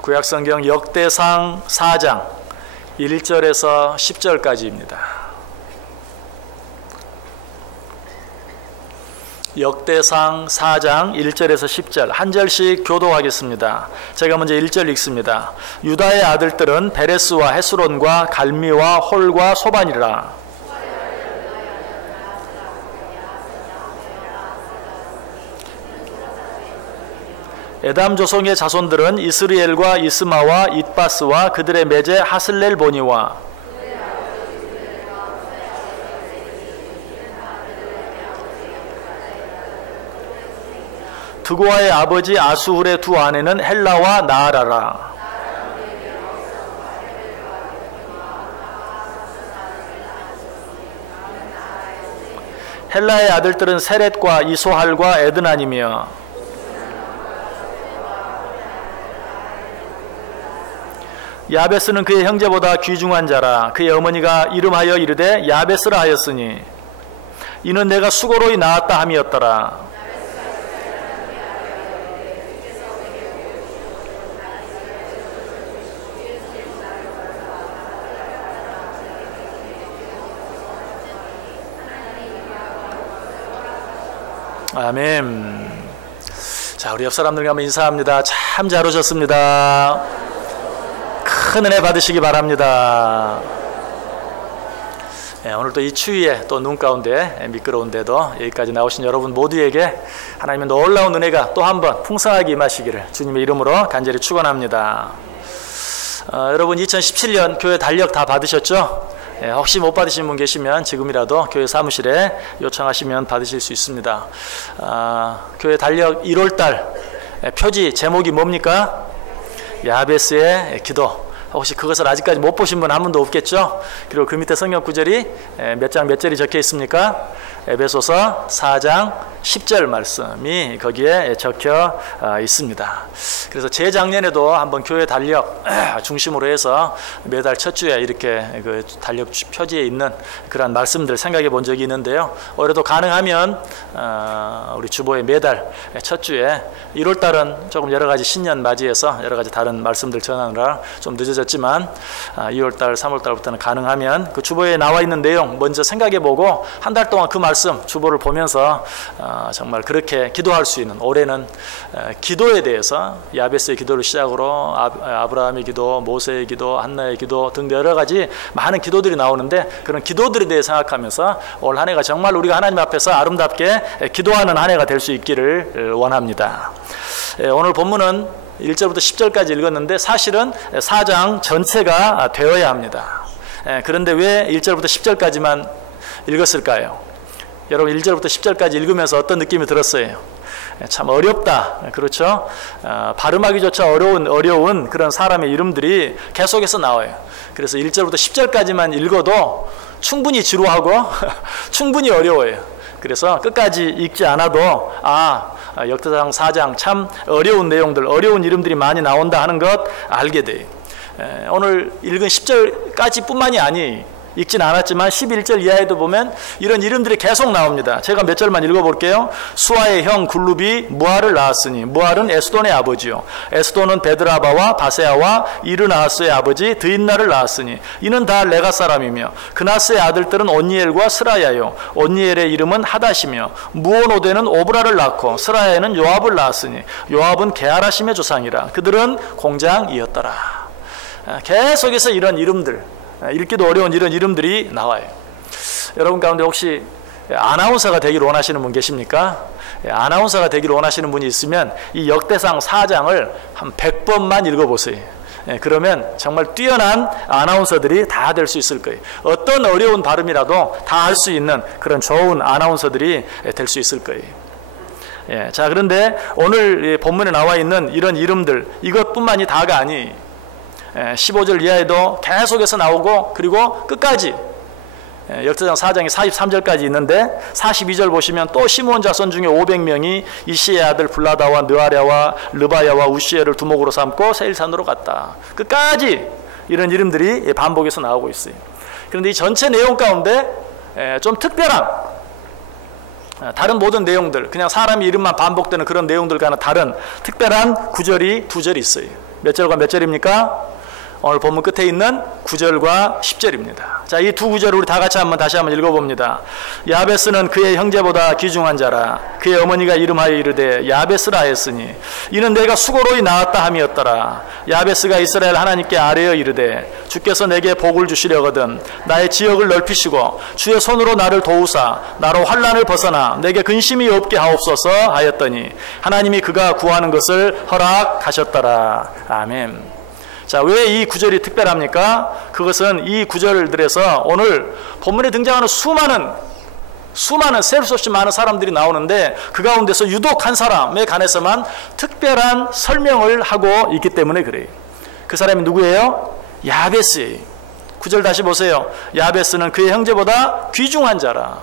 구약성경 역대상 4장 1절에서 10절까지입니다. 역대상 4장 1절에서 10절 한 절씩 교도하겠습니다. 제가 먼저 1절 읽습니다. 유다의 아들들은 베레스와 헤스론과 갈미와 홀과 소반이라. 에담 조송의 자손들은 이스리엘과 이스마와 잇바스와 그들의 매제 하슬렐보니와 드고아의 아버지 아수훌의 두 아내는 헬라와 나아라라. 헬라의 아들들은 세렛과 이소할과 에드난이며 야베스는 그의 형제보다 귀중한 자라. 그의 어머니가 이름하여 이르되 야베스라 하였으니 이는 내가 수고로이 낳았다 함이었더라. 아멘. 자, 우리 옆 사람들과 한번 인사합니다. 참 잘 오셨습니다. 큰 은혜 받으시기 바랍니다. 오늘 또 이 추위에 또 눈 가운데 미끄러운데도 여기까지 나오신 여러분 모두에게 하나님의 놀라운 은혜가 또 한 번 풍성하게 임하시기를 주님의 이름으로 간절히 축원합니다. 여러분 2017년 교회 달력 다 받으셨죠? 혹시 못 받으신 분 계시면 지금이라도 교회 사무실에 요청하시면 받으실 수 있습니다. 교회 달력 1월달 표지 제목이 뭡니까? 야베스의 기도. 혹시 그것을 아직까지 못 보신 분 한 분도 없겠죠? 그리고 그 밑에 성경 구절이 몇 장 몇 절이 적혀 있습니까? 에베소서 4장 10절 말씀이 거기에 적혀 있습니다. 그래서 재작년에도 한번 교회 달력 중심으로 해서 매달 첫 주에 이렇게 그 달력 표지에 있는 그런 말씀들 생각해 본 적이 있는데요. 올해도 가능하면 우리 주보에 매달 첫 주에 1월 달은 조금 여러 가지 신년 맞이해서 여러 가지 다른 말씀들 전하느라 좀 늦어졌지만 2월 달, 3월 달부터는 가능하면 그 주보에 나와 있는 내용 먼저 생각해 보고 한 달 동안 그 말씀 주보를 보면서 정말 그렇게 기도할 수 있는, 올해는 기도에 대해서 야베스의 기도를 시작으로 아브라함의 기도, 모세의 기도, 한나의 기도 등 여러 가지 많은 기도들이 나오는데 그런 기도들에 대해 생각하면서 올 한 해가 정말 우리가 하나님 앞에서 아름답게 기도하는 한 해가 될 수 있기를 원합니다. 오늘 본문은 1절부터 10절까지 읽었는데 사실은 4장 전체가 되어야 합니다. 그런데 왜 1절부터 10절까지만 읽었을까요? 여러분 1절부터 10절까지 읽으면서 어떤 느낌이 들었어요? 참 어렵다. 그렇죠? 발음하기조차 어려운 그런 사람의 이름들이 계속해서 나와요. 그래서 1절부터 10절까지만 읽어도 충분히 지루하고 충분히 어려워요. 그래서 끝까지 읽지 않아도 역대상 4장 참 어려운 내용들, 어려운 이름들이 많이 나온다 하는 것 알게 돼요. 오늘 읽은 10절까지 뿐만이 아니 읽진 않았지만 11절 이하에도 보면 이런 이름들이 계속 나옵니다. 제가 몇 절만 읽어볼게요. 수아의 형 굴룹이 무알을 낳았으니 무알은 에스돈의 아버지요 에스돈은 베드라바와 바세아와 이르나하스의 아버지 드인나를 낳았으니 이는 다 레가 사람이며 그나스의 아들들은 온니엘과 스라야요 온니엘의 이름은 하닷이며 무오노데는 오브라를 낳고 스라야는 요압을 낳았으니 요압은 게하라심의 조상이라 그들은 공장이었더라. 계속해서 이런 이름들, 읽기도 어려운 이런 이름들이 나와요. 여러분 가운데 혹시 아나운서가 되기를 원하시는 분 계십니까? 아나운서가 되기를 원하시는 분이 있으면 이 역대상 4장을 한 100번만 읽어보세요. 그러면 정말 뛰어난 아나운서들이 다 될 수 있을 거예요. 어떤 어려운 발음이라도 다 할 수 있는 그런 좋은 아나운서들이 될 수 있을 거예요. 자, 그런데 오늘 본문에 나와 있는 이런 이름들, 이것뿐만이 다가 아니 15절 이하에도 계속해서 나오고 그리고 끝까지 역대상 4장이 43절까지 있는데 42절 보시면 또 시므온 자손 중에 500명이 이시의 아들 블라다와 느아랴와 르바야와 우시엘을 두목으로 삼고 세일산으로 갔다. 끝까지 이런 이름들이 반복해서 나오고 있어요. 그런데 이 전체 내용 가운데 좀 특별한 다른 모든 내용들, 그냥 사람의 이름만 반복되는 그런 내용들과는 다른 특별한 구절이 두 절이 있어요. 몇 절과 몇 절입니까? 오늘 본문 끝에 있는 9절과 10절입니다. 자, 이 두 구절을 우리 다 같이 다시 한번 읽어봅니다. 야베스는 그의 형제보다 귀중한 자라. 그의 어머니가 이름하여 이르되 야베스라 하였으니 이는 내가 수고로이 낳았다 함이었더라. 야베스가 이스라엘 하나님께 아뢰어 이르되 주께서 내게 복을 주시려거든 나의 지역을 넓히시고 주의 손으로 나를 도우사 나로 환난을 벗어나 내게 근심이 없게 하옵소서 하였더니 하나님이 그가 구하는 것을 허락하셨더라. 아멘. 자, 왜 이 구절이 특별합니까? 그것은 이 구절들에서 오늘 본문에 등장하는 수많은 셀 수 없이 많은 사람들이 나오는데 그 가운데서 유독 한 사람에 관해서만 특별한 설명을 하고 있기 때문에 그래요. 그 사람이 누구예요? 야베스예요. 9절 다시 보세요. 야베스는 그의 형제보다 귀중한 자라.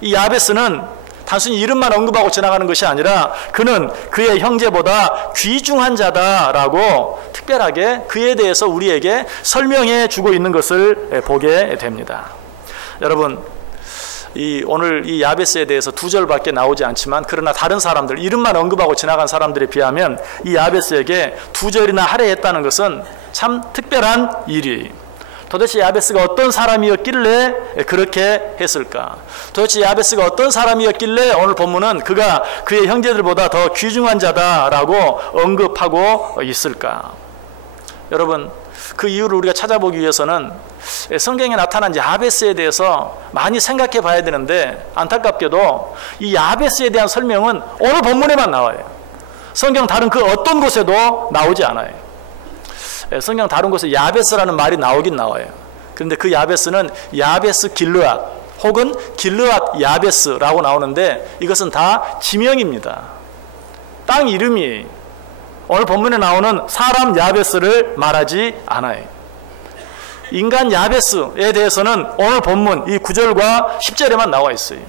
이 야베스는 단순히 이름만 언급하고 지나가는 것이 아니라 그는 그의 형제보다 귀중한 자다라고 특별하게 그에 대해서 우리에게 설명해 주고 있는 것을 보게 됩니다. 여러분, 오늘 이 야베스에 대해서 2절밖에 나오지 않지만 그러나 다른 사람들, 이름만 언급하고 지나간 사람들에 비하면 이 야베스에게 2절이나 할애했다는 것은 참 특별한 일이에요. 도대체 야베스가 어떤 사람이었길래 그렇게 했을까? 도대체 야베스가 어떤 사람이었길래 오늘 본문은 그가 그의 형제들보다 더 귀중한 자다라고 언급하고 있을까? 여러분, 그 이유를 우리가 찾아보기 위해서는 성경에 나타난 야베스에 대해서 많이 생각해 봐야 되는데 안타깝게도 이 야베스에 대한 설명은 오늘 본문에만 나와요. 성경 다른 그 어떤 곳에도 나오지 않아요. 성경 다른 곳에 야베스라는 말이 나오긴 나와요. 그런데 그 야베스는 야베스 길르앗 혹은 길르앗 야베스라고 나오는데 이것은 다 지명입니다. 땅 이름이 오늘 본문에 나오는 사람 야베스를 말하지 않아요. 인간 야베스에 대해서는 오늘 본문 이 9절과 10절에만 나와 있어요.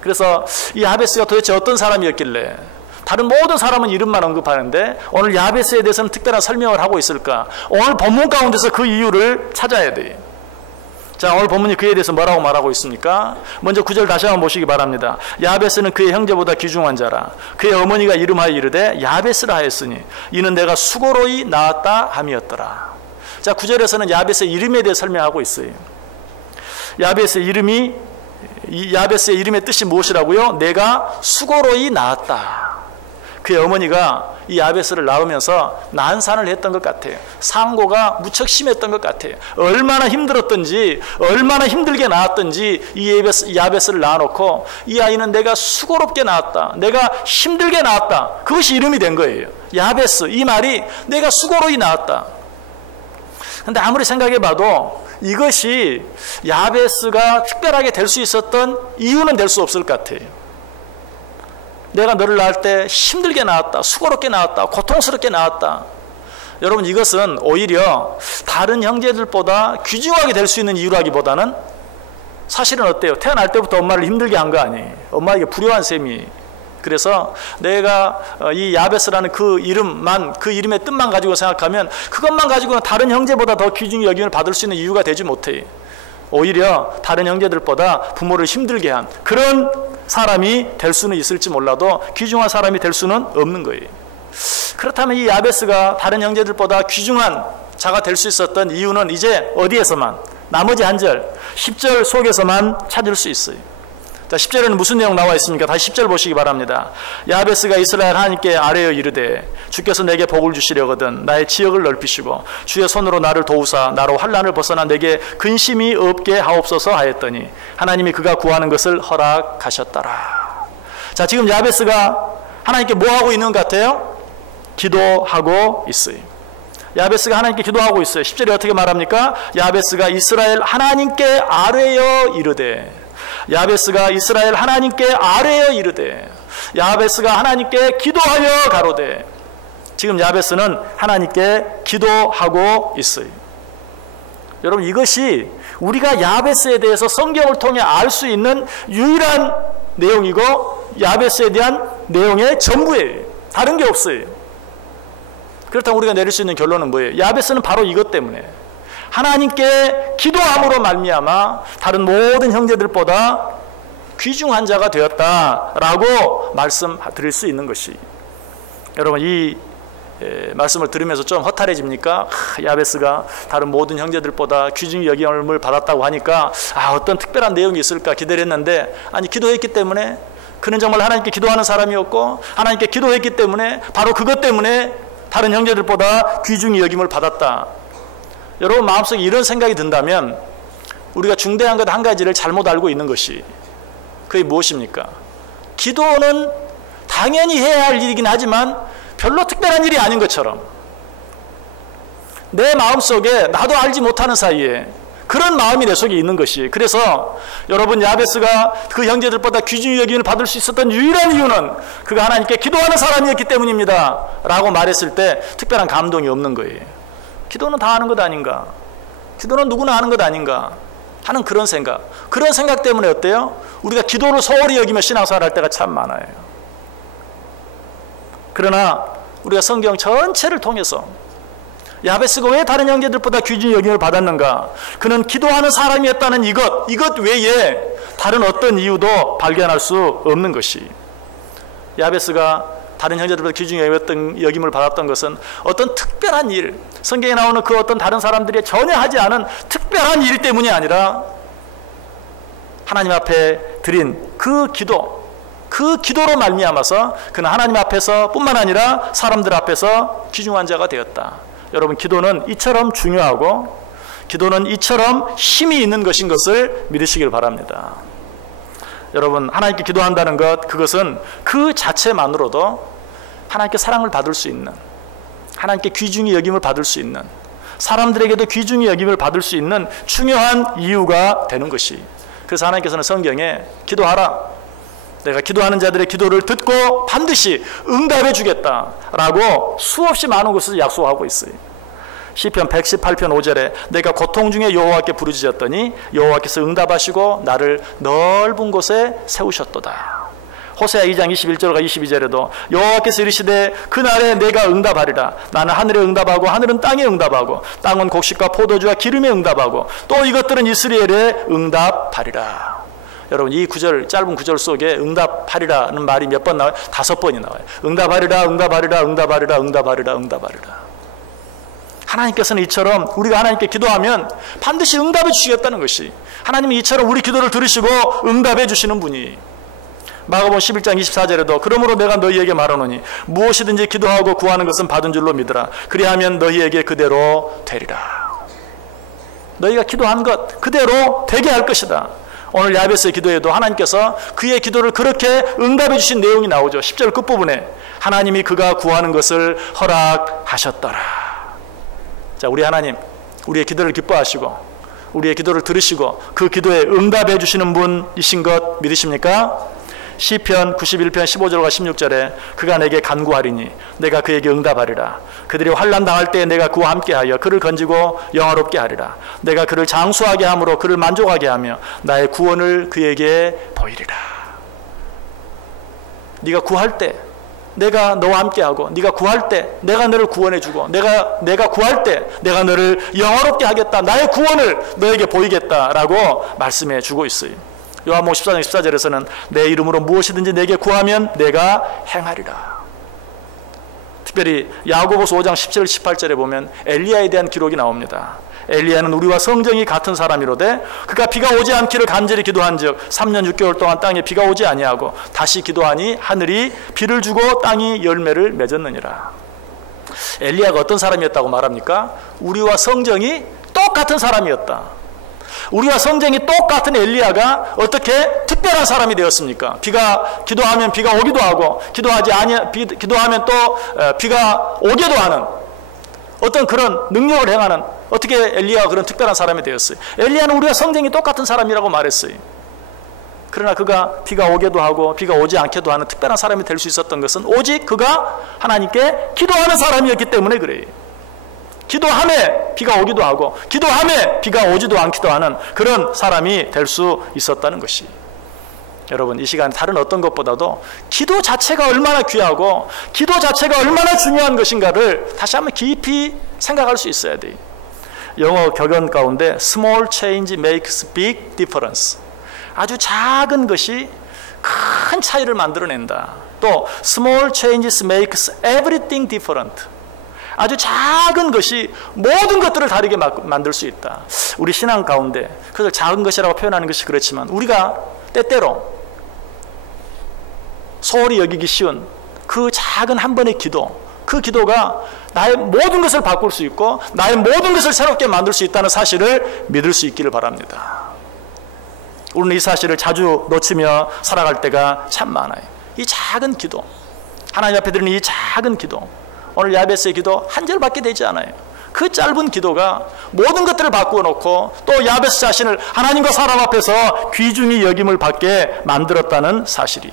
그래서 이 야베스가 도대체 어떤 사람이었길래 다른 모든 사람은 이름만 언급하는데 오늘 야베스에 대해서는 특별한 설명을 하고 있을까? 오늘 본문 가운데서 그 이유를 찾아야 돼요. 자, 오늘 본문이 그에 대해서 뭐라고 말하고 있습니까? 먼저 9절 다시 한번 보시기 바랍니다. 야베스는 그의 형제보다 귀중한 자라. 그의 어머니가 이름하여 이르되 야베스라 하였으니 이는 내가 수고로이 낳았다 함이었더라. 자, 9절에서는 야베스의 이름에 대해 설명하고 있어요. 야베스의 이름의 뜻이 무엇이라고요? 내가 수고로이 낳았다. 그의 어머니가 이 야베스를 낳으면서 난산을 했던 것 같아요. 상고가 무척 심했던 것 같아요. 얼마나 힘들었던지, 얼마나 힘들게 낳았던지 이 야베스를 낳아놓고 이 아이는 내가 수고롭게 낳았다. 내가 힘들게 낳았다. 그것이 이름이 된 거예요. 야베스, 이 말이 내가 수고로이 낳았다. 근데 아무리 생각해봐도 이것이 야베스가 특별하게 될 수 있었던 이유는 될 수 없을 것 같아요. 내가 너를 낳을 때 힘들게 낳았다, 수고롭게 낳았다, 고통스럽게 낳았다. 여러분, 이것은 오히려 다른 형제들보다 귀중하게 될 수 있는 이유라기보다는 사실은 어때요? 태어날 때부터 엄마를 힘들게 한 거 아니에요. 엄마에게 불효한 셈이. 그래서 내가 이 야베스라는 그 이름만, 그 이름의 뜻만 가지고 생각하면 그것만 가지고는 다른 형제보다 더 귀중히 여김을 받을 수 있는 이유가 되지 못해요. 오히려 다른 형제들보다 부모를 힘들게 한 그런 사람이 될 수는 있을지 몰라도 귀중한 사람이 될 수는 없는 거예요. 그렇다면 이 야베스가 다른 형제들보다 귀중한 자가 될 수 있었던 이유는 이제 어디에서만, 나머지 한 절 10절 속에서만 찾을 수 있어요. 자, 10절에는 무슨 내용 나와 있습니까? 다시 10절 보시기 바랍니다. 야베스가 이스라엘 하나님께 아뢰어 이르되 주께서 내게 복을 주시려거든 나의 지역을 넓히시고 주의 손으로 나를 도우사 나로 환난을 벗어나 내게 근심이 없게 하옵소서 하였더니 하나님이 그가 구하는 것을 허락하셨더라. 자, 지금 야베스가 하나님께 뭐 하고 있는 것 같아요? 기도하고 있어요. 야베스가 하나님께 기도하고 있어요. 10절에 어떻게 말합니까? 야베스가 이스라엘 하나님께 아뢰어 이르되, 야베스가 이스라엘 하나님께 아뢰어 이르되, 야베스가 하나님께 기도하여 가로되. 지금 야베스는 하나님께 기도하고 있어요. 여러분, 이것이 우리가 야베스에 대해서 성경을 통해 알 수 있는 유일한 내용이고 야베스에 대한 내용의 전부예요. 다른 게 없어요. 그렇다면 우리가 내릴 수 있는 결론은 뭐예요? 야베스는 바로 이것 때문에 하나님께 기도함으로 말미암아 다른 모든 형제들보다 귀중한 자가 되었다라고 말씀드릴 수 있는 것이, 여러분, 이 말씀을 들으면서 좀 허탈해집니까? 야베스가 다른 모든 형제들보다 귀중히 여김을 받았다고 하니까 어떤 특별한 내용이 있을까 기대를 했는데, 아니, 기도했기 때문에, 그는 정말 하나님께 기도하는 사람이었고 하나님께 기도했기 때문에 바로 그것 때문에 다른 형제들보다 귀중히 여김을 받았다. 여러분 마음속에 이런 생각이 든다면 우리가 중대한 것 한 가지를 잘못 알고 있는 것이, 그게 무엇입니까? 기도는 당연히 해야 할 일이긴 하지만 별로 특별한 일이 아닌 것처럼 내 마음속에 나도 알지 못하는 사이에 그런 마음이 내 속에 있는 것이, 그래서 여러분 야베스가 그 형제들보다 귀중히 여김을 받을 수 있었던 유일한 이유는 그가 하나님께 기도하는 사람이었기 때문입니다 라고 말했을 때 특별한 감동이 없는 거예요. 기도는 다 하는 것 아닌가, 기도는 누구나 하는 것 아닌가 하는 그런 생각 때문에 어때요? 우리가 기도를 소홀히 여기며 신앙생활 할 때가 참 많아요. 그러나 우리가 성경 전체를 통해서 야베스가 왜 다른 형제들보다 귀중히 여김을 받았는가? 그는 기도하는 사람이었다는 이것 외에 다른 어떤 이유도 발견할 수 없는 것이, 야베스가 다른 형제들보다 귀중히 여김을 받았던 것은 어떤 특별한 일, 성경에 나오는 그 어떤 다른 사람들이 전혀 하지 않은 특별한 일 때문이 아니라 하나님 앞에 드린 그 기도로 말미암아서 그는 하나님 앞에서 뿐만 아니라 사람들 앞에서 귀중한 자가 되었다. 여러분 기도는 이처럼 중요하고 기도는 이처럼 힘이 있는 것인 것을 믿으시길 바랍니다. 여러분 하나님께 기도한다는 것, 그것은 그 자체만으로도 하나님께 사랑을 받을 수 있는, 하나님께 귀중히 여김을 받을 수 있는, 사람들에게도 귀중히 여김을 받을 수 있는 중요한 이유가 되는 것이, 그래서 하나님께서는 성경에 기도하라, 내가 기도하는 자들의 기도를 듣고 반드시 응답해 주겠다라고 수없이 많은 곳에서 약속하고 있어요. 시편 118편 5절에 내가 고통 중에 여호와께 부르짖었더니 여호와께서 응답하시고 나를 넓은 곳에 세우셨도다. 호세아 2장 21절과 22절에도 여호와께서 이르시되 그날에 내가 응답하리라. 나는 하늘에 응답하고 하늘은 땅에 응답하고 땅은 곡식과 포도주와 기름에 응답하고 또 이것들은 이스라엘에 응답하리라. 여러분 이 구절, 짧은 구절 속에 응답하리라는 말이 몇 번 나와요? 5번이 나와요. 응답하리라, 응답하리라, 응답하리라, 응답하리라, 응답하리라. 하나님께서는 이처럼 우리가 하나님께 기도하면 반드시 응답해 주시겠다는 것이, 하나님이 이처럼 우리 기도를 들으시고 응답해 주시는 분이, 마가복음 11장 24절에도 그러므로 내가 너희에게 말하노니 무엇이든지 기도하고 구하는 것은 받은 줄로 믿으라. 그리하면 너희에게 그대로 되리라. 너희가 기도한 것 그대로 되게 할 것이다. 오늘 야베스의 기도에도 하나님께서 그의 기도를 그렇게 응답해 주신 내용이 나오죠. 10절 끝부분에 하나님이 그가 구하는 것을 허락하셨더라. 자, 우리 하나님, 우리의 기도를 기뻐하시고 우리의 기도를 들으시고 그 기도에 응답해 주시는 분이신 것 믿으십니까? 시편 91편 15절과 16절에 그가 내게 간구하리니 내가 그에게 응답하리라. 그들이 환난 당할 때에 내가 그와 함께하여 그를 건지고 영화롭게 하리라. 내가 그를 장수하게 함으로 그를 만족하게 하며 나의 구원을 그에게 보이리라. 네가 구할 때 내가 너와 함께하고, 네가 구할 때 내가 너를 구원해주고, 내가 구할 때 내가 너를 영화롭게 하겠다. 나의 구원을 너에게 보이겠다라고 말씀해 주고 있어요. 요한복음 14장 14절에서는 내 이름으로 무엇이든지 내게 구하면 내가 행하리라. 특별히 야고보서 5장 17, 18절에 보면 엘리야에 대한 기록이 나옵니다. 엘리야는 우리와 성정이 같은 사람이로되 그가 비가 오지 않기를 간절히 기도한즉 3년 6개월 동안 땅에 비가 오지 아니하고 다시 기도하니 하늘이 비를 주고 땅이 열매를 맺었느니라. 엘리야가 어떤 사람이었다고 말합니까? 우리와 성정이 똑같은 사람이었다. 우리와 성정이 똑같은 엘리야가 어떻게 특별한 사람이 되었습니까? 기도하면 비가 오기도 하고 기도하면 또 비가 오게도 하는 어떤 그런 능력을 행하는, 어떻게 엘리야가 그런 특별한 사람이 되었어요? 엘리야는 우리와 성정이 똑같은 사람이라고 말했어요. 그러나 그가 비가 오게도 하고 비가 오지 않게도 하는 특별한 사람이 될 수 있었던 것은 오직 그가 하나님께 기도하는 사람이었기 때문에 그래요. 기도함에 비가 오기도 하고 기도함에 비가 오지도 않기도 하는 그런 사람이 될 수 있었다는 것이, 여러분 이 시간 다른 어떤 것보다도 기도 자체가 얼마나 귀하고 기도 자체가 얼마나 중요한 것인가를 다시 한번 깊이 생각할 수 있어야 돼요. 영어 격언 가운데 Small change makes big difference, 아주 작은 것이 큰 차이를 만들어낸다. 또 Small changes makes everything different, 아주 작은 것이 모든 것들을 다르게 만들 수 있다. 우리 신앙 가운데 그것을 작은 것이라고 표현하는 것이 그렇지만 우리가 때때로 소홀히 여기기 쉬운 그 작은 한 번의 기도, 그 기도가 나의 모든 것을 바꿀 수 있고 나의 모든 것을 새롭게 만들 수 있다는 사실을 믿을 수 있기를 바랍니다. 우리는 이 사실을 자주 놓치며 살아갈 때가 참 많아요. 이 작은 기도, 하나님 앞에 드리는 이 작은 기도, 오늘 야베스의 기도 한 절밖에 되지 않아요. 그 짧은 기도가 모든 것들을 바꾸어 놓고 또 야베스 자신을 하나님과 사람 앞에서 귀중히 여김을 받게 만들었다는 사실이.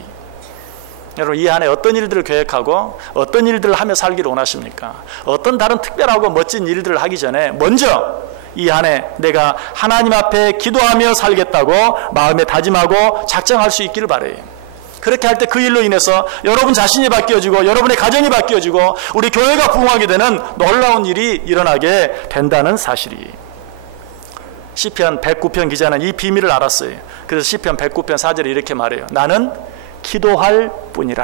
여러분, 이 안에 어떤 일들을 계획하고 어떤 일들을 하며 살기를 원하십니까? 어떤 다른 특별하고 멋진 일들을 하기 전에 먼저 이 안에 내가 하나님 앞에 기도하며 살겠다고 마음에 다짐하고 작정할 수 있기를 바라요. 그렇게 할 때 그 일로 인해서 여러분 자신이 바뀌어지고 여러분의 가정이 바뀌어지고 우리 교회가 부흥하게 되는 놀라운 일이 일어나게 된다는 사실이. 시편 109편 기자는 이 비밀을 알았어요. 그래서 시편 109편 4절에 이렇게 말해요. 나는 기도할 뿐이라.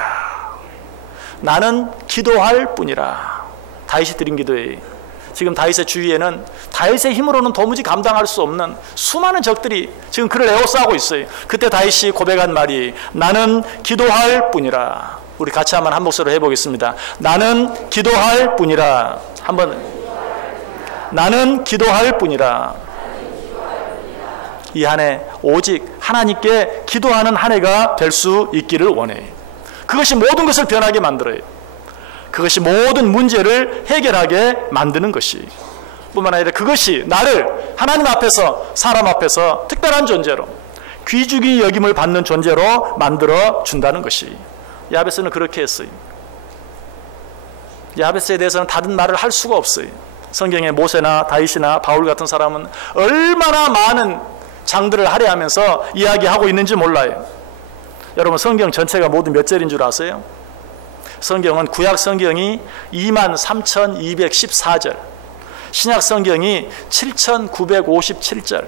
나는 기도할 뿐이라. 다윗이 드린 기도예요. 지금 다윗의 주위에는 다윗의 힘으로는 도무지 감당할 수 없는 수많은 적들이 지금 그를 에워싸고 있어요. 그때 다윗이 고백한 말이 나는 기도할 뿐이라. 우리 같이 한번 한 목소리로 해보겠습니다. 나는 기도할 뿐이라. 한번. 나는 기도할 뿐이라. 이 한 해 오직 하나님께 기도하는 한 해가 될 수 있기를 원해요. 그것이 모든 것을 변하게 만들어요. 그것이 모든 문제를 해결하게 만드는 것이 뿐만 아니라 그것이 나를 하나님 앞에서 사람 앞에서 특별한 존재로 귀중히 여김을 받는 존재로 만들어 준다는 것이. 야베스는 그렇게 했어요. 야베스에 대해서는 다른 말을 할 수가 없어요. 성경에 모세나 다윗이나 바울 같은 사람은 얼마나 많은 장들을 할애하면서 이야기하고 있는지 몰라요. 여러분, 성경 전체가 모두 몇 절인 줄 아세요? 성경은 구약 성경이 23,214절, 신약 성경이 7,957절,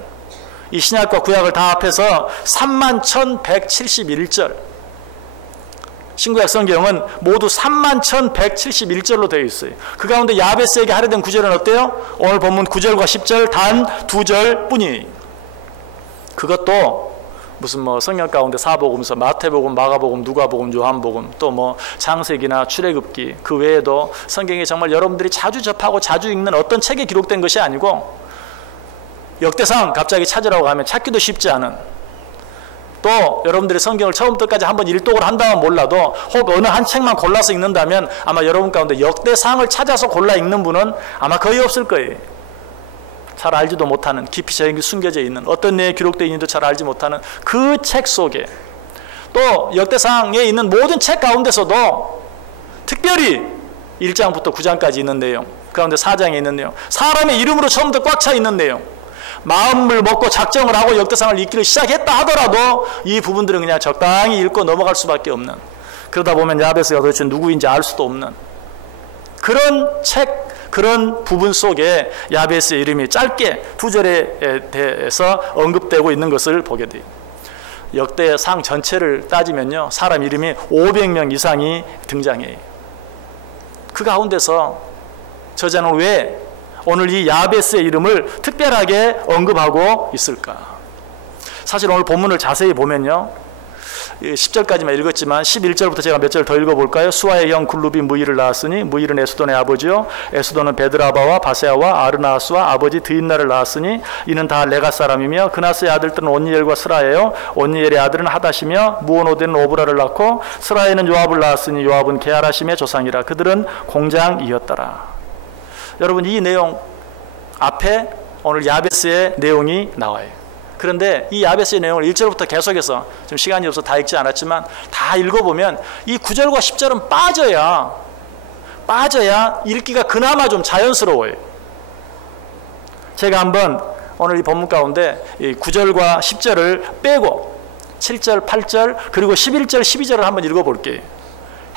이 신약과 구약을 다 합해서 31,171절, 신구약 성경은 모두 31,171절로 되어 있어요. 그 가운데 야베스에게 할애된 구절은 어때요? 오늘 본문 9절과 10절 단 2절 뿐이에요. 그것도 무슨 뭐 성경 가운데 사복음서, 마태복음, 마가복음, 누가복음, 요한복음, 또 뭐 창세기나 출애굽기, 그 외에도 성경이 정말 여러분들이 자주 접하고 자주 읽는 어떤 책에 기록된 것이 아니고 역대상 갑자기 찾으라고 하면 찾기도 쉽지 않은, 또 여러분들이 성경을 처음부터까지 한번 일독을 한다면 몰라도 혹 어느 한 책만 골라서 읽는다면 아마 여러분 가운데 역대상을 찾아서 골라 읽는 분은 아마 거의 없을 거예요. 잘 알지도 못하는, 깊이 숨겨져 있는, 어떤 내용이 기록되어 있는지도 잘 알지 못하는 그 책 속에, 또 역대상에 있는 모든 책 가운데서도 특별히 1장부터 9장까지 있는 내용, 그 가운데 4장에 있는 내용, 사람의 이름으로 처음부터 꽉 차 있는 내용, 마음을 먹고 작정을 하고 역대상을 읽기를 시작했다 하더라도 이 부분들은 그냥 적당히 읽고 넘어갈 수밖에 없는, 그러다 보면 야베스가 도대체 누구인지 알 수도 없는 그런 책, 그런 부분 속에 야베스의 이름이 짧게 2절에 대해서 언급되고 있는 것을 보게 돼요. 역대상 전체를 따지면요, 사람 이름이 500명 이상이 등장해요. 그 가운데서 저자는 왜 오늘 이 야베스의 이름을 특별하게 언급하고 있을까? 사실 오늘 본문을 자세히 보면요, 10절까지만 읽었지만 11절부터 제가 몇 절 더 읽어볼까요? 수아의 형 글룹이 무이를 낳았으니 무이는 에스돈의 아버지요, 에스돈은 베드라바와 바세아와 아르나스와 아버지 드인나를 낳았으니 이는 다 레가 사람이며 그나스의 아들들은 온니엘과 스라예요. 온니엘의 아들은 하다시며 무오노데는 오브라를 낳고 스라에는 요압을 낳았으니 요압은 게하라심의 조상이라. 그들은 공장이었더라. 여러분, 이 내용 앞에 오늘 야베스의 내용이 나와요. 그런데 이 야베스의 내용을 1절부터 계속해서, 좀 시간이 없어서 다 읽지 않았지만 다 읽어보면 이 9절과 10절은 빠져야 읽기가 그나마 좀 자연스러워요. 제가 한번 오늘 이 본문 가운데 이 9절과 10절을 빼고 7절, 8절, 그리고 11절, 12절을 한번 읽어볼게요.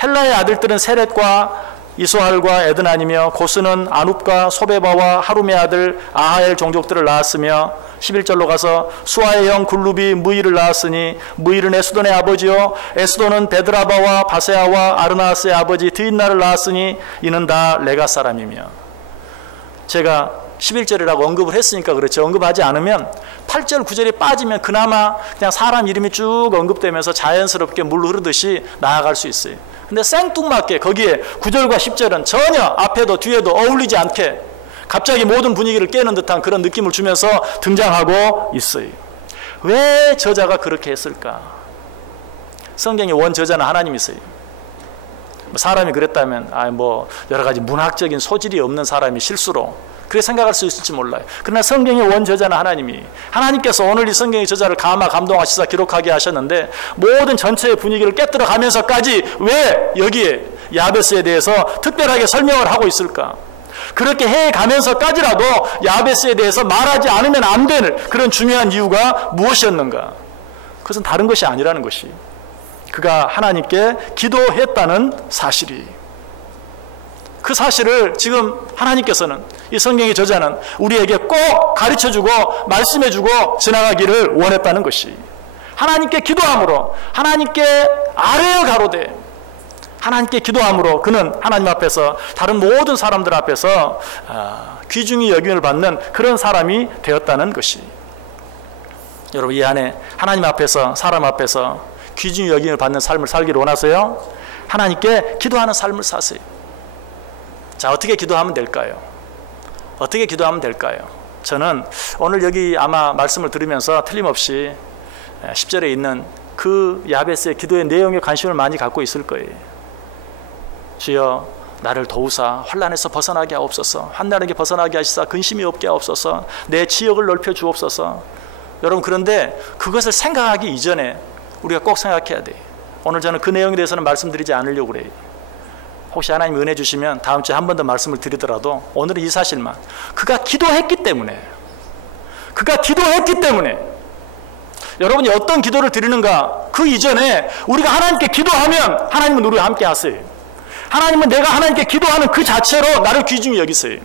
헬라의 아들들은 세렛과 이소할과 에드난이며 고스는 아눕과 소베바와 하룸의 아들 아하엘 종족들을 낳았으며 11절로 가서 수아의 형 굴룹이 무이를 낳았으니 무이는 에스돈의 아버지요 에스돈은 베드라바와 바세아와 아르나스의 아버지 드인나를 낳았으니 이는 다 레가 사람이며. 제가 11절이라고 언급을 했으니까 그렇죠. 언급하지 않으면 8절 9절이 빠지면 그나마 그냥 사람 이름이 쭉 언급되면서 자연스럽게 물 흐르듯이 나아갈 수 있어요. 근데 생뚱맞게 거기에 9절과 10절은 전혀 앞에도 뒤에도 어울리지 않게 갑자기 모든 분위기를 깨는 듯한 그런 느낌을 주면서 등장하고 있어요. 왜 저자가 그렇게 했을까? 성경의 원저자는 하나님이세요. 사람이 그랬다면 여러 가지 문학적인 소질이 없는 사람이 실수로 그렇게 생각할 수 있을지 몰라요. 그러나 성경의 원저자는 하나님께서 오늘 이 성경의 저자를 감동하시사 기록하게 하셨는데 모든 전체의 분위기를 깨뜨려 가면서까지 왜 여기에 야베스에 대해서 특별하게 설명을 하고 있을까? 그렇게 해가면서까지라도 야베스에 대해서 말하지 않으면 안 되는 그런 중요한 이유가 무엇이었는가? 그것은 다른 것이 아니라는 것이 그가 하나님께 기도했다는 사실이, 그 사실을 지금 하나님께서는 이 성경의 저자는 우리에게 꼭 가르쳐주고 말씀해주고 지나가기를 원했다는 것이, 하나님께 기도함으로 하나님께 아뢰어 가로되 하나님께 기도함으로 그는 하나님 앞에서 다른 모든 사람들 앞에서 귀중히 여김을 받는 그런 사람이 되었다는 것이, 여러분 이 안에 하나님 앞에서 사람 앞에서 귀중히 여김을 받는 삶을 살기를 원하세요? 하나님께 기도하는 삶을 사세요. 자, 어떻게 기도하면 될까요? 어떻게 기도하면 될까요? 저는 오늘 여기 아마 말씀을 들으면서 틀림없이 10절에 있는 그 야베스의 기도의 내용에 관심을 많이 갖고 있을 거예요. 주여 나를 도우사 환난에서 벗어나게 하옵소서, 환난에게 벗어나게 하시사 근심이 없게 하옵소서, 내 지역을 넓혀 주옵소서. 여러분 그런데 그것을 생각하기 이전에 우리가 꼭 생각해야 돼요. 오늘 저는 그 내용에 대해서는 말씀드리지 않으려고 그래요. 혹시 하나님 은혜 주시면 다음 주에 한 번 더 말씀을 드리더라도 오늘은 이 사실만, 그가 기도했기 때문에 여러분이 어떤 기도를 드리는가, 그 이전에 우리가 하나님께 기도하면 하나님은 우리와 함께 하세요. 하나님은 내가 하나님께 기도하는 그 자체로 나를 귀중히 여기세요.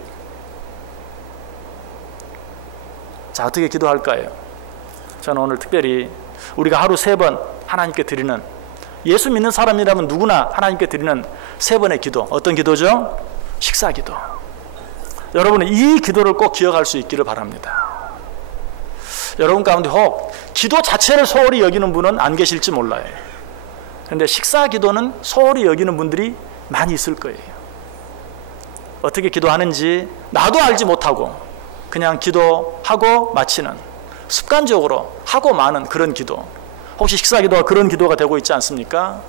자, 어떻게 기도할까요? 저는 오늘 특별히 우리가 하루 3번 하나님께 드리는, 예수 믿는 사람이라면 누구나 하나님께 드리는 3번의 기도, 어떤 기도죠? 식사 기도. 여러분은 이 기도를 꼭 기억할 수 있기를 바랍니다. 여러분 가운데 혹 기도 자체를 소홀히 여기는 분은 안 계실지 몰라요. 그런데 식사 기도는 소홀히 여기는 분들이 많이 있을 거예요. 어떻게 기도하는지 나도 알지 못하고 그냥 기도하고 마치는, 습관적으로 하고 마는 그런 기도. 혹시 식사 기도가 그런 기도가 되고 있지 않습니까?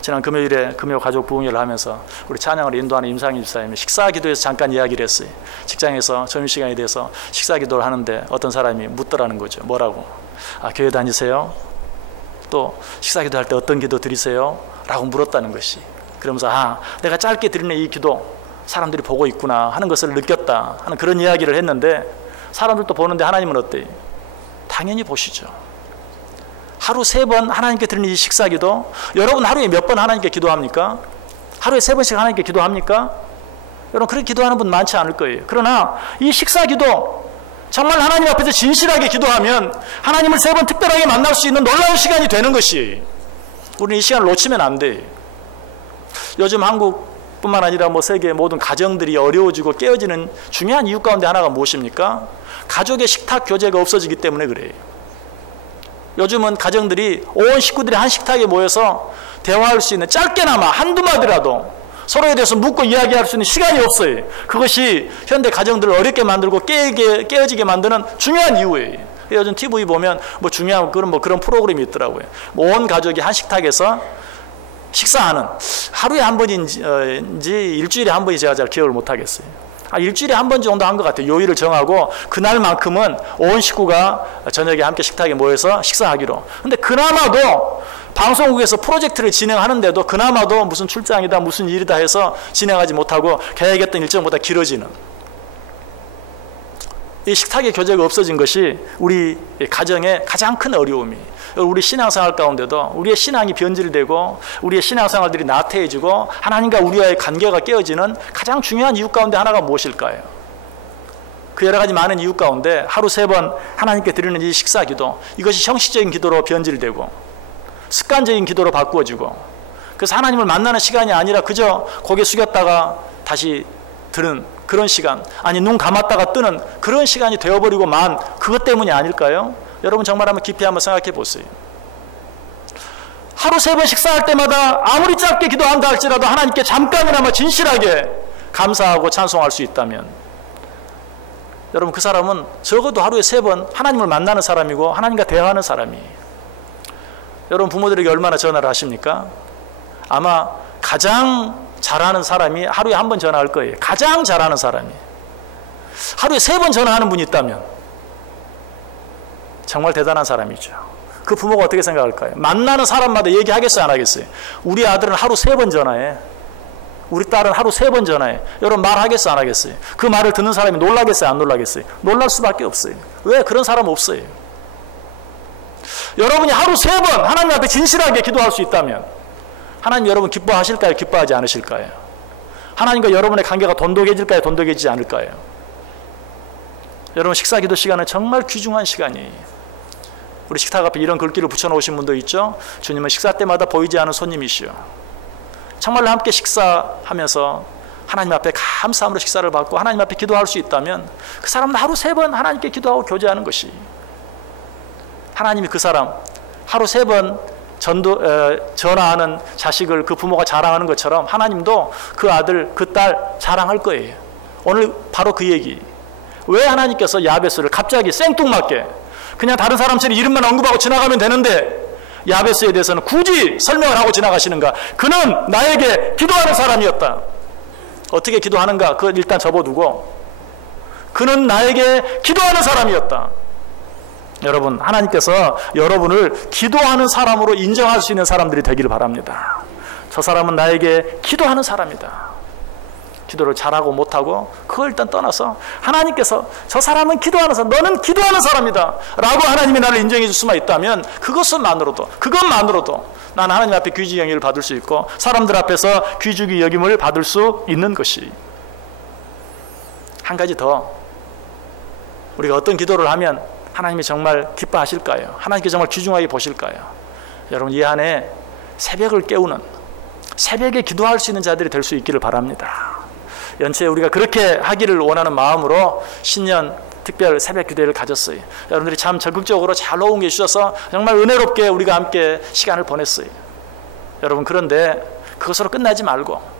지난 금요일에 금요 가족 부흥회를 하면서 우리 찬양을 인도하는 임상희 집사님이 식사 기도에서 잠깐 이야기를 했어요. 직장에서 점심시간에 대해서 식사 기도를 하는데 어떤 사람이 묻더라는 거죠. 뭐라고? 교회 다니세요? 또 식사 기도할 때 어떤 기도 드리세요? 라고 물었다는 것이. 그러면서 내가 짧게 드리는 이 기도 사람들이 보고 있구나 하는 것을 느꼈다 하는 그런 이야기를 했는데, 사람들도 보는데 하나님은 어때요? 당연히 보시죠. 하루 3번 하나님께 드리는 이 식사기도, 여러분 하루에 몇 번 하나님께 기도합니까? 하루에 3번씩 하나님께 기도합니까? 여러분 그렇게 기도하는 분 많지 않을 거예요. 그러나 이 식사기도 정말 하나님 앞에서 진실하게 기도하면 하나님을 3번 특별하게 만날 수 있는 놀라운 시간이 되는 것이, 우리는 이 시간을 놓치면 안 돼. 요즘 한국뿐만 아니라 세계 모든 가정들이 어려워지고 깨어지는 중요한 이유 가운데 하나가 무엇입니까? 가족의 식탁 교제가 없어지기 때문에 그래요. 요즘은 가정들이 온 식구들이 한 식탁에 모여서 대화할 수 있는, 짧게나마 한두 마디라도 서로에 대해서 묻고 이야기할 수 있는 시간이 없어요. 그것이 현대 가정들을 어렵게 만들고 깨어지게 만드는 중요한 이유예요. 요즘 TV 보면 중요한 그런 프로그램이 있더라고요. 온 가족이 한 식탁에서 식사하는, 하루에 한 번인지 일주일에 한 번인지 제가 잘 기억을 못 하겠어요. 일주일에 한 번 정도 한 것 같아요. 요일을 정하고 그날만큼은 온 식구가 저녁에 함께 식탁에 모여서 식사하기로. 근데 그나마도 방송국에서 프로젝트를 진행하는데도 그나마도 무슨 출장이다 무슨 일이다 해서 진행하지 못하고 계획했던 일정보다 길어지는. 이 식탁의 교제가 없어진 것이 우리 가정의 가장 큰 어려움이, 우리 신앙생활 가운데도 우리의 신앙이 변질되고 우리의 신앙생활들이 나태해지고 하나님과 우리와의 관계가 깨어지는 가장 중요한 이유 가운데 하나가 무엇일까요? 그 여러 가지 많은 이유 가운데 하루 3번 하나님께 드리는 이 식사 기도, 이것이 형식적인 기도로 변질되고 습관적인 기도로 바꾸어지고, 그래서 하나님을 만나는 시간이 아니라 그저 고개 숙였다가 다시 드는 그런 시간, 아니 눈 감았다가 뜨는 그런 시간이 되어버리고 만, 그것 때문이 아닐까요? 여러분 정말 한번 깊이 한번 생각해 보세요. 하루 3번 식사할 때마다 아무리 짧게 기도한다 할지라도 하나님께 잠깐이나마 진실하게 감사하고 찬송할 수 있다면, 여러분 그 사람은 적어도 하루에 3번 하나님을 만나는 사람이고 하나님과 대화하는 사람이에요. 여러분 부모들에게 얼마나 전화를 하십니까? 아마 가장 잘하는 사람이 하루에 1번 전화할 거예요. 가장 잘하는 사람이. 하루에 3번 전화하는 분이 있다면 정말 대단한 사람이죠. 그 부모가 어떻게 생각할까요? 만나는 사람마다 얘기하겠어요, 안 하겠어요? 우리 아들은 하루 3번 전화해. 우리 딸은 하루 3번 전화해. 여러분 말하겠어요, 안 하겠어요? 그 말을 듣는 사람이 놀라겠어요, 안 놀라겠어요? 놀랄 수밖에 없어요. 왜? 그런 사람 없어요. 여러분이 하루 3번 하나님 앞에 진실하게 기도할 수 있다면 하나님 여러분 기뻐하실까요? 기뻐하지 않으실까요? 하나님과 여러분의 관계가 돈독해질까요? 돈독해지지 않을까요? 여러분 식사 기도 시간은 정말 귀중한 시간이에요. 우리 식탁 앞에 이런 글귀를 붙여놓으신 분도 있죠. 주님은 식사 때마다 보이지 않은 손님이시오. 정말로 함께 식사하면서 하나님 앞에 감사함으로 식사를 받고 하나님 앞에 기도할 수 있다면 그 사람은 하루 3번 하나님께 기도하고 교제하는 것이, 하나님이 그 사람 하루 3번 전화하는 자식을 그 부모가 자랑하는 것처럼 하나님도 그 아들 그 딸 자랑할 거예요. 오늘 바로 그 얘기. 왜 하나님께서 야베스를 갑자기 생뚱맞게 그냥 다른 사람처럼 이름만 언급하고 지나가면 되는데 야베스에 대해서는 굳이 설명을 하고 지나가시는가? 그는 나에게 기도하는 사람이었다. 어떻게 기도하는가? 그걸 일단 접어두고 그는 나에게 기도하는 사람이었다. 여러분 하나님께서 여러분을 기도하는 사람으로 인정할 수 있는 사람들이 되기를 바랍니다. 저 사람은 나에게 기도하는 사람이다. 기도를 잘하고 못하고 그걸 일단 떠나서 하나님께서 저 사람은 기도하는 사람, 너는 기도하는 사람이다 라고 하나님이 나를 인정해 줄 수만 있다면 그것만으로도 나는 하나님 앞에 귀중히 여김을 받을 수 있고 사람들 앞에서 귀중히 여김을 받을 수 있는 것이. 한 가지 더, 우리가 어떤 기도를 하면 하나님이 정말 기뻐하실까요? 하나님께 정말 귀중하게 보실까요? 여러분 이 안에 새벽을 깨우는, 새벽에 기도할 수 있는 자들이 될 수 있기를 바랍니다. 연초에 우리가 그렇게 하기를 원하는 마음으로 신년 특별 새벽 기도회를 가졌어요. 여러분들이 참 적극적으로 잘 호응해 주셔서 정말 은혜롭게 우리가 함께 시간을 보냈어요. 여러분 그런데 그것으로 끝나지 말고,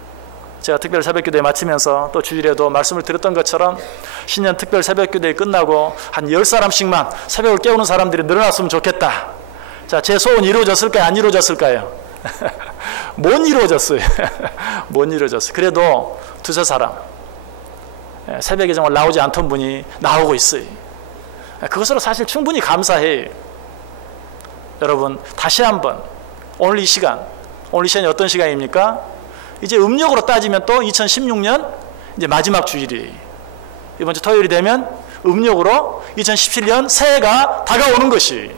제가 특별 새벽 기도회 마치면서 또 주일에도 말씀을 드렸던 것처럼 신년 특별 새벽 기도회 끝나고 한 10사람씩만 새벽을 깨우는 사람들이 늘어났으면 좋겠다. 자, 제 소원 이루어졌을까요? 안 이루어졌을까요? 못 이루어졌어요. 못 이루어졌어요. 그래도 2-3사람 새벽에 정말 나오지 않던 분이 나오고 있어요. 그것으로 사실 충분히 감사해요. 여러분 다시 한번 오늘 이 시간이 어떤 시간입니까? 이제 음력으로 따지면 또 2016년 이제 마지막 주일이에요. 이번 주 토요일이 되면 음력으로 2017년 새해가 다가오는 것이,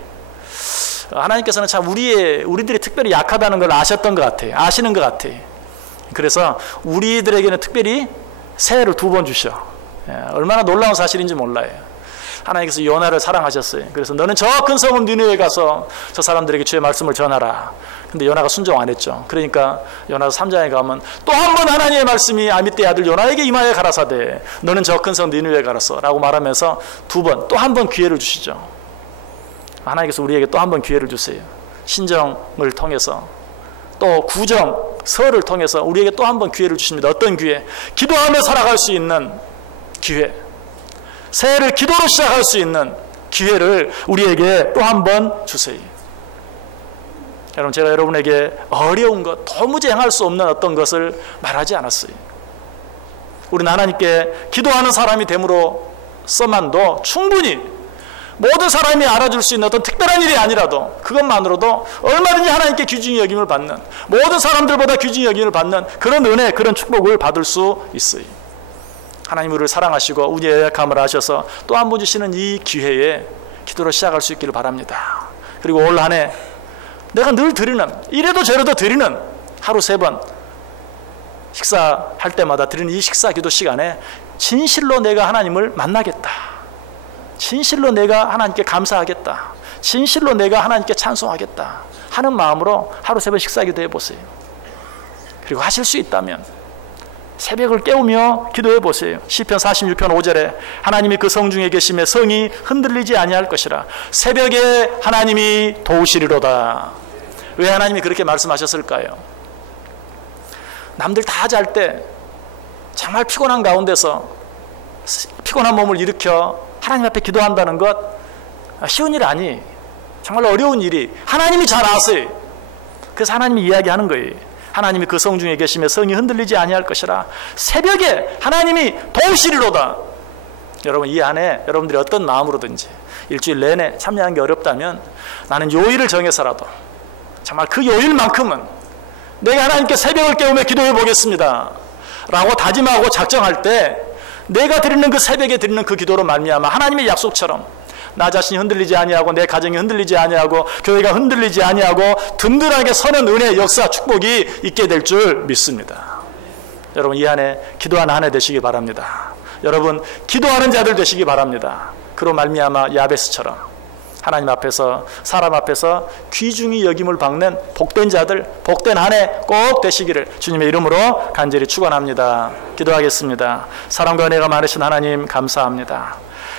하나님께서는 참 우리들이 특별히 약하다는 걸 아셨던 것 같아요. 아시는 것 같아요. 그래서 우리들에게는 특별히 새해를 2번 주셔. 얼마나 놀라운 사실인지 몰라요. 하나님께서 요나를 사랑하셨어요. 그래서 너는 저 큰 성읍 니느웨에 가서 저 사람들에게 주의 말씀을 전하라. 근데 요나가 순종 안 했죠. 그러니까 요나서 3장에 가면 또 한 번 하나님의 말씀이 아미떼의 아들 요나에게 임하여 가라사대 너는 저 큰 성읍 니느웨에 가라서 라고 말하면서 2번 또 한 번 기회를 주시죠. 하나님께서 우리에게 또 한 번 기회를 주세요. 신정을 통해서 또 구정설을 통해서 우리에게 또 한 번 기회를 주십니다. 어떤 기회? 기도하며 살아갈 수 있는 기회, 새해를 기도로 시작할 수 있는 기회를 우리에게 또 한 번 주세요. 여러분 제가 여러분에게 어려운 것, 도무지 행할 수 없는 어떤 것을 말하지 않았어요. 우리는 하나님께 기도하는 사람이 됨으로써만도 충분히 모든 사람이 알아줄 수 있는 어떤 특별한 일이 아니라도 그것만으로도 얼마든지 하나님께 귀중히 여김을 받는, 모든 사람들보다 귀중히 여김을 받는 그런 은혜, 그런 축복을 받을 수 있어요. 하나님 우리를 사랑하시고 우리의 연약함을 아셔서 또 한 번 주시는 이 기회에 기도를 시작할 수 있기를 바랍니다. 그리고 올 한 해 내가 늘 드리는, 이래도 저래도 드리는, 하루 3번 식사할 때마다 드리는 이 식사 기도 시간에 진실로 내가 하나님을 만나겠다, 진실로 내가 하나님께 감사하겠다, 진실로 내가 하나님께 찬송하겠다 하는 마음으로 하루 3번 식사 기도해 보세요. 그리고 하실 수 있다면 새벽을 깨우며 기도해 보세요. 시편 46편 5절에 하나님이 그 성중에 계심에 성이 흔들리지 아니할 것이라. 새벽에 하나님이 도우시리로다. 왜 하나님이 그렇게 말씀하셨을까요? 남들 다 잘 때 정말 피곤한 가운데서 피곤한 몸을 일으켜 하나님 앞에 기도한다는 것 쉬운 일 아니, 정말 어려운 일이 하나님이 잘 아세요. 그래서 하나님이 이야기하는 거예요. 하나님이 그 성중에 계시며 성이 흔들리지 아니할 것이라. 새벽에 하나님이 도우시리로다. 여러분, 이 안에 여러분들이 어떤 마음으로든지 일주일 내내 참여하는 게 어렵다면 나는 요일을 정해서라도 정말 그 요일만큼은 내가 하나님께 새벽을 깨우며 기도해 보겠습니다 라고 다짐하고 작정할 때 내가 드리는 그 새벽에 드리는 그 기도로 말미암아 하나님의 약속처럼 나 자신이 흔들리지 아니하고 내 가정이 흔들리지 아니하고 교회가 흔들리지 아니하고 든든하게 서는 은혜, 역사, 축복이 있게 될 줄 믿습니다. 여러분, 이 한 해 기도하는 한 해 되시기 바랍니다. 여러분, 기도하는 자들 되시기 바랍니다. 그로 말미암아 야베스처럼 하나님 앞에서, 사람 앞에서 귀중히 여김을 받는 복된 자들, 복된 한 해 꼭 되시기를 주님의 이름으로 간절히 축원합니다. 기도하겠습니다. 사랑과 은혜가 많으신 하나님 감사합니다.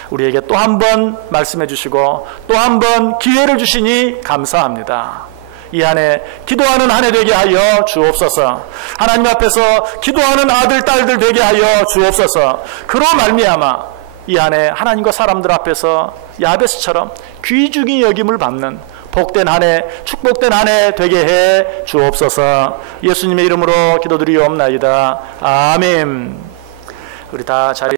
우리에게 또 한 번 말씀해 주시고 또 한 번 기회를 주시니 감사합니다. 이 한 해 기도하는 한 해 되게 하여 주옵소서. 하나님 앞에서 기도하는 아들, 딸들 되게 하여 주옵소서. 그로 말미암아 이 한 해 하나님과 사람들 앞에서 야베스처럼 귀중히 여김을 받는 복된 한 해, 축복된 한 해 되게 해 주옵소서. 예수님의 이름으로 기도드리옵나이다. 아멘. 우리 다 자리